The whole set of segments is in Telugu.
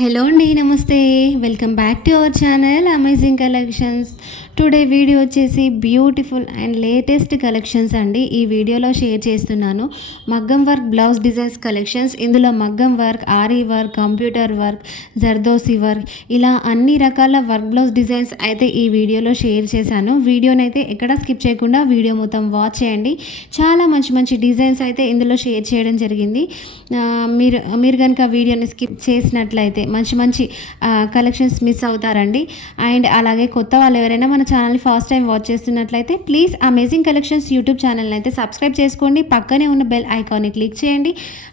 హలో అండి, నమస్తే. Welcome back to our channel amazing collections. Today video వచ్చేసి బ్యూటిఫుల్ అండ్ లేటెస్ట్ కలెక్షన్స్ అండి. ఈ వీడియోలో షేర్ చేస్తున్నాను మగ్గం వర్క్ బ్లౌజ్ డిజైన్స్ కలెక్షన్స్. ఇందులో మగ్గం work, ary work, computer work, zardozi work, ఇలా అన్ని రకాల వర్క్ బ్లౌజ్ డిజైన్స్ అయితే ఈ వీడియోలో షేర్ చేశాను. వీడియోని అయితే ఎక్కడ స్కిప్ చేయకుండా వీడియో మొత్తం వాచ్ చేయండి. చాలా మంచి మంచి డిజైన్స్ అయితే ఇందులో షేర్ చేయడం జరిగింది. మీరు కనుక వీడియోని స్కిప్ చేసినట్లయితే మంచి మంచి కలెక్షన్స్ మిస్ అవుతారండి. అండ్ అలాగే కొత్త వాళ్ళు ఎవరైనా మన ఛానల్ని ఫస్ట్ టైం వాచ్ చేస్తున్నట్లయితే ప్లీజ్ అమేజింగ్ కలెక్షన్స్ యూట్యూబ్ ఛానల్ని అయితే సబ్స్క్రైబ్ చేసుకోండి. పక్కనే ఉన్న బెల్ ఐకాన్ని క్లిక్ చేయండి.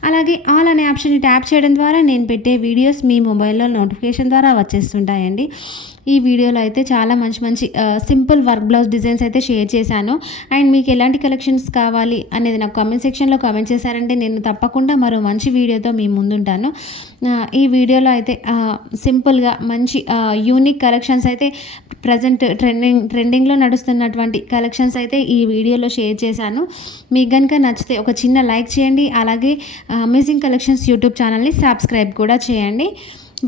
అలాగే ఆల్ అనే ఆప్షన్ని ట్యాప్ చేయడం ద్వారా నేను పెట్టే వీడియోస్ మీ మొబైల్లో నోటిఫికేషన్ ద్వారా వచ్చేస్తుంటాయండి. ఈ వీడియోలో అయితే చాలా మంచి మంచి సింపుల్ వర్క్ బ్లౌజ్ డిజైన్స్ అయితే షేర్ చేశాను. అండ్ మీకు ఎలాంటి కలెక్షన్స్ కావాలి అనేది నాకు కామెంట్ సెక్షన్లో కామెంట్ చేశారంటే నేను తప్పకుండా మరో మంచి వీడియోతో మీ ముందుంటాను. ఈ వీడియోలో అయితే సింపుల్గా మంచి యూనిక్ కలెక్షన్స్ అయితే ప్రజెంట్ ట్రెండింగ్లో నడుస్తున్నటువంటి కలెక్షన్స్ అయితే ఈ వీడియోలో షేర్ చేశాను. మీకు కనుక నచ్చితే ఒక చిన్న లైక్ చేయండి. అలాగే అమేజింగ్ కలెక్షన్స్ యూట్యూబ్ ఛానల్ని సబ్స్క్రైబ్ కూడా చేయండి.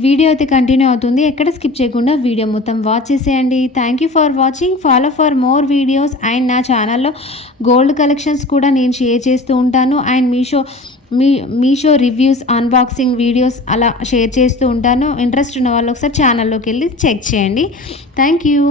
వీడియో అయితే కంటిన్యూ అవుతుంది, ఎక్కడ స్కిప్ చేయకుండా వీడియో మొత్తం వాచ్ చేసేయండి. Thank you for watching. Follow for more videos. And నా ఛానల్లో గోల్డ్ కలెక్షన్స్ కూడా నేను షేర్ చేస్తూ ఉంటాను. And Meesho reviews, unboxing videos అలా షేర్ చేస్తూ ఉంటాను. ఇంట్రెస్ట్ ఉన్న వాళ్ళు ఒకసారి ఛానల్లోకి వెళ్ళి చెక్ చేయండి. Thank you.